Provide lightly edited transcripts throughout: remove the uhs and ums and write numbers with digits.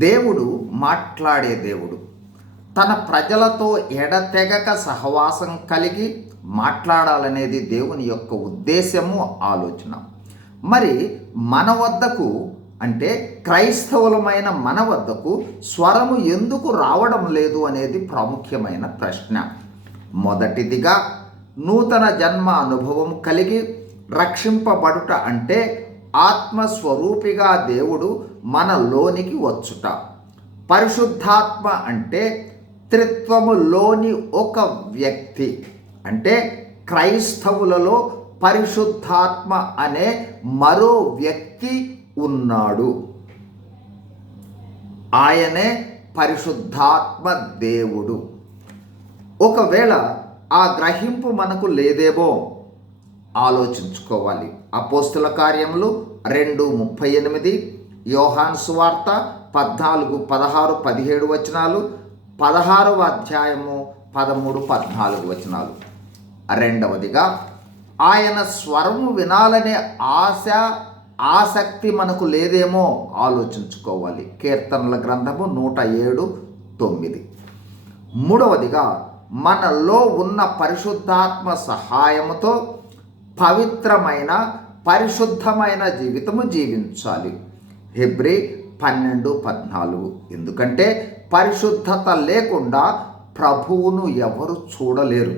దేవుడు మాట్లాడే దేవుడు. తన ప్రజలతో ఎడతెగక సహవాసం కలిగి మాట్లాడాలనేది దేవుని యొక్క ఉద్దేశము, ఆలోచన. మరి మన వద్దకు, అంటే క్రైస్తవులమైన మన వద్దకు స్వరము ఎందుకు రావడం లేదు అనేది ప్రాముఖ్యమైన ప్రశ్న. మొదటిదిగా, నూతన జన్మ అనుభవం కలిగి రక్షింపబడుట అంటే ఆత్మస్వరూపిగా దేవుడు మనలోనికి వచ్చుట. పరిశుద్ధాత్మ అంటే త్రిత్వములోని ఒక వ్యక్తి. అంటే క్రైస్తవులలో పరిశుద్ధాత్మ అనే మరో వ్యక్తి ఉన్నాడు. ఆయనే పరిశుద్ధాత్మ దేవుడు. ఒకవేళ ఆ గ్రహింపు మనకు లేదేమో ఆలోచించుకోవాలి. అపోస్తుల కార్యములు 2:38, యోహాను సువార్త 14, 16, 17 వచనాలు, 16వ అధ్యాయము 13, 14 వచనాలు. రెండవదిగా, ఆయన స్వరము వినాలనే ఆసక్తి మనకు లేదేమో ఆలోచించుకోవాలి. కీర్తనల గ్రంథము 107:9. మూడవదిగా, మనలో ఉన్న పరిశుద్ధాత్మ సహాయముతో పవిత్రమైన పరిశుద్ధమైన జీవితము జీవించాలి. హెబ్రీ 12:14. ఎందుకంటే పరిశుద్ధత లేకుండా ప్రభువును ఎవరు చూడలేరు.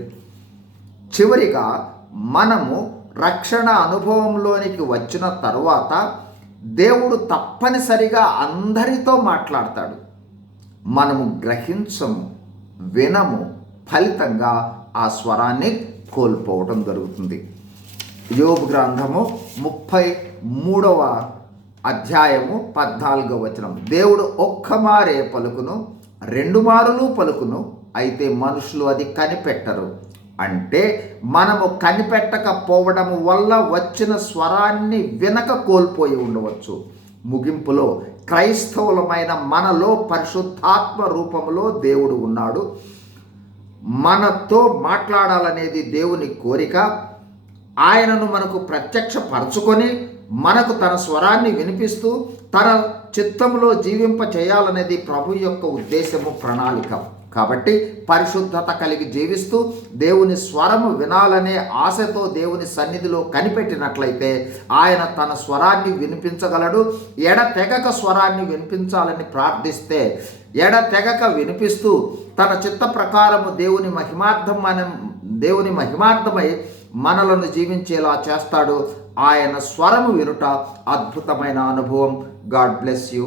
చివరిగా, మనము రక్షణ అనుభవంలోనికి వచ్చిన తరువాత దేవుడు తప్పనిసరిగా అందరితో మాట్లాడతాడు. మనము గ్రహించము, వినము, ఫలితంగా ఆ స్వరాన్ని కోల్పోవడం జరుగుతుంది. యోబు గ్రంథము 33వ అధ్యాయము 14వ వచనం. దేవుడు ఒక్కమారే పలుకును, 2 మారులు పలుకును, అయితే మనుషులు అది కనిపెట్టరు. అంటే మనము కనిపెట్టకపోవడం వల్ల వచ్చిన స్వరాన్ని వినక కోల్పోయి ఉండవచ్చు. ముగింపులో, క్రైస్తవులమైన మనలో పరిశుద్ధాత్మ రూపంలో దేవుడు ఉన్నాడు. మనతో మాట్లాడాలనేది దేవుని కోరిక. ఆయనను మనకు ప్రత్యక్షపరచుకొని మనకు తన స్వరాన్ని వినిపిస్తూ తన చిత్తంలో జీవింప చేయాలనేది ప్రభు యొక్క ఉద్దేశము, ప్రణాళిక. కాబట్టి పరిశుద్ధత కలిగి జీవిస్తూ దేవుని స్వరము వినాలనే ఆశతో దేవుని సన్నిధిలో కనిపెట్టినట్లయితే ఆయన తన స్వరాన్ని వినిపించగలడు. ఎడతెగక స్వరాన్ని వినిపించాలని ప్రార్థిస్తే ఎడతెగక వినిపిస్తూ తన చిత్త ప్రకారము దేవుని మహిమార్థమై మనలను జీవించేలా చేస్తాడు. ఆయన స్వరము వినుట అద్భుతమైన అనుభవం. God bless you.